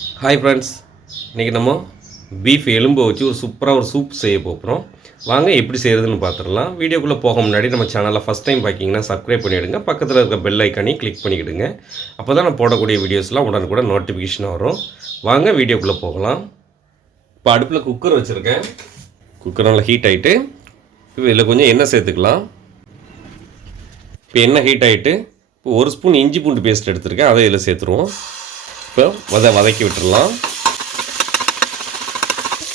Hi friends, இன்றைக்கி நம்ம beef எலும்பை வச்சு ஒரு சூப்பராக ஒரு சூப் செய்ய போகிறோம். வாங்க எப்படி செய்கிறதுன்னு பார்த்துடலாம். வீடியோக்குள்ளே போக முன்னாடி நம்ம சேனலில் ஃபஸ்ட் டைம் பார்க்கிங்கன்னா சப்ஸ்கிரைப் பண்ணிவிடுங்க. பக்கத்தில் இருக்க பெல் ஐக்கானையும் கிளிக் பண்ணிக்கிடுங்க. அப்போ தான் நான் போடக்கூடிய வீடியோஸ்லாம் உடனுக்குடன் நோட்டிஃபிகேஷன் வரும். வாங்க வீடியோக்குள்ளே போகலாம். இப்போ அடுப்பில் குக்கர் வச்சுருக்கேன். குக்கர் நல்லா ஹீட் ஆகிட்டு இப்போ இதில் கொஞ்சம் எண்ணெய் சேர்த்துக்கலாம். இப்போ எண்ணெய் ஹீட் ஆகிட்டு இப்போ 1 ஸ்பூன் இஞ்சி பூண்டு பேஸ்ட் எடுத்துருக்கேன், அதை இதில் சேர்த்துருவோம். இப்போ வதக்கி விட்டுடலாம்.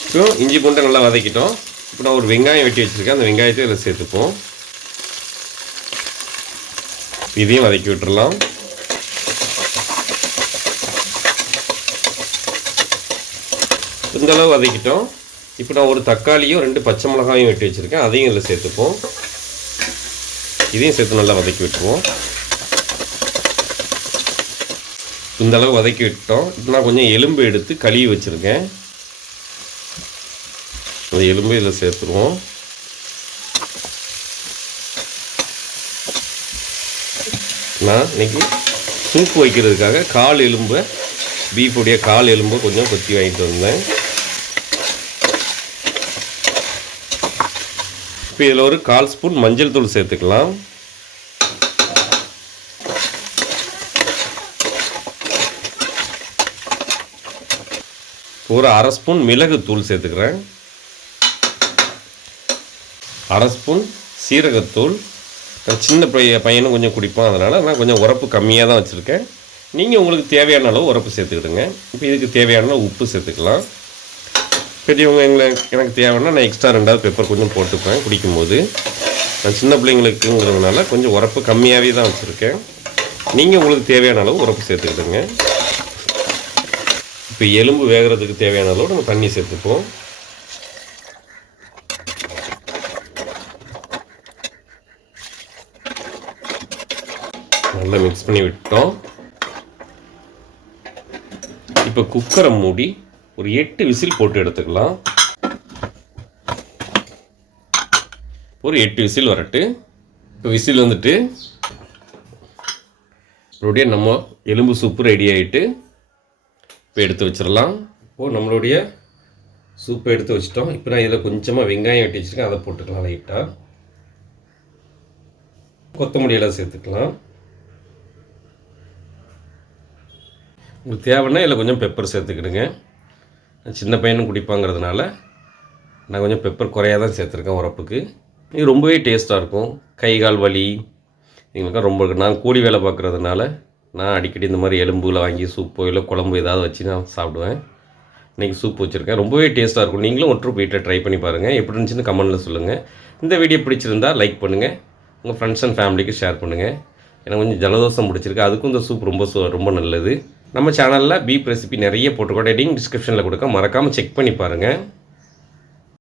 இப்போ இஞ்சி பூண்டை நல்லா வதக்கிட்டோம். இப்போ நான் ஒரு வெங்காயம் வெட்டி வச்சுருக்கேன், அந்த வெங்காயத்தை இதில் சேர்த்துப்போம். இதையும் வதக்கி விட்டுடலாம். இந்தளவு வதக்கிட்டோம். இப்போ நான் ஒரு தக்காளியும் 2 பச்சை மிளகாயும் வெட்டி வச்சுருக்கேன், அதையும் இதில் சேர்த்துப்போம். இதையும் சேர்த்து நல்லா வதக்கி விட்டுருவோம். இந்தளவு வதக்கி விட்டோம். இப்போ நான் கொஞ்சம் எலும்பு எடுத்து கழுவி வச்சுருக்கேன், அந்த எலும்பு இதில் சேர்த்துருவோம். நான் இன்றைக்கி சூப் வைக்கிறதுக்காக கால் எலும்பை, பீஃபுடைய கால் எலும்பை கொஞ்சம் கொத்தி வாங்கிட்டு வந்தேன். இப்போ இதில் ஒரு 1/4 ஸ்பூன் மஞ்சள் தூள் சேர்த்துக்கலாம். ஒரு 1/2 ஸ்பூன் மிளகு தூள் சேர்த்துக்கிறேன். 1/2 ஸ்பூன் சீரகத்தூள். சின்ன பையனும் கொஞ்சம் குடிப்பான், அதனால் நான் கொஞ்சம் உரப்பு கம்மியாக தான் வச்சுருக்கேன். நீங்கள் உங்களுக்கு தேவையான அளவு உரப்பு சேர்த்துக்கிடுங்க. இப்போ இதுக்கு தேவையான அளவு உப்பு சேர்த்துக்கலாம். பெரியவங்க எனக்கு தேவைன்னா நான் எக்ஸ்ட்ரா 2வது பெப்பர் கொஞ்சம் போட்டுப்பேன் குடிக்கும்போது. நான் சின்ன பிள்ளைங்களுக்குங்கிறதுனால கொஞ்சம் உரப்பு கம்மியாகவே தான் வச்சுருக்கேன். நீங்கள் உங்களுக்கு தேவையான அளவு உரப்பு சேர்த்துக்கிடுங்க. இப்போ எலும்பு வேகிறதுக்கு தேவையான அளவு நம்ம தண்ணி சேர்த்துப்போம். நல்லா மிக்ஸ் பண்ணி விட்டோம். இப்போ குக்கரை மூடி ஒரு 8 விசில் போட்டு எடுத்துக்கலாம். ஒரு 8 விசில் வரட்டு. இப்போ விசில் வந்துட்டு அப்படியே நம்ம எலும்பு சூப்பு ரெடி ஆகிட்டு இப்போ எடுத்து வச்சிடலாம். இப்போது நம்மளுடைய சூப்பை எடுத்து வச்சிட்டோம். இப்போ நான் இதில் கொஞ்சமாக வெங்காயம் வெட்டி வச்சுருக்கேன், அதை போட்டுக்கலாம். லைட்டாக கொத்தமல்லி எல்லாம் சேர்த்துக்கலாம். உங்களுக்கு தேவைன்னா இதில் கொஞ்சம் பெப்பர் சேர்த்துக்கிடுங்க. சின்ன பையனும் குடிப்பாங்கிறதுனால நான் கொஞ்சம் பெப்பர் குறையாக தான் சேர்த்துருக்கேன் உரப்புக்கு. இது ரொம்பவே டேஸ்ட்டாக இருக்கும். கை கால் வலி எங்களுக்கும் ரொம்ப இருக்குது. நான் கூலி வேலை பார்க்குறதுனால நான் அடிக்கடி இந்த மாதிரி எலும்புகளை வாங்கி சூப்போ இல்லை குழம்பு ஏதாவது வச்சு நான் சாப்பிடுவேன். இன்றைக்கி சூப் வச்சுருக்கேன், ரொம்பவே டேஸ்ட்டாக இருக்கும். நீங்களும் ஒற்று வீட்டில் ட்ரை பண்ணி பாருங்கள். எப்படி இருந்துச்சுன்னு கமெண்ட்டில் சொல்லுங்கள். இந்த வீடியோ பிடிச்சிருந்தால் லைக் பண்ணுங்கள், உங்கள் ஃப்ரெண்ட்ஸ் அண்ட் ஃபேமிலிக்கு ஷேர் பண்ணுங்கள். எனக்கு கொஞ்சம் ஜலதோஷம் பிடிச்சிருக்கு, அதுக்கும் இந்த சூப் ரொம்ப நல்லது. நம்ம சேனலில் பீஃப் ரெசிபி நிறைய போட்டுக்கோ, டிஸ்கிரிப்ஷனில் கொடுக்க மறக்காமல் செக் பண்ணி பாருங்கள்.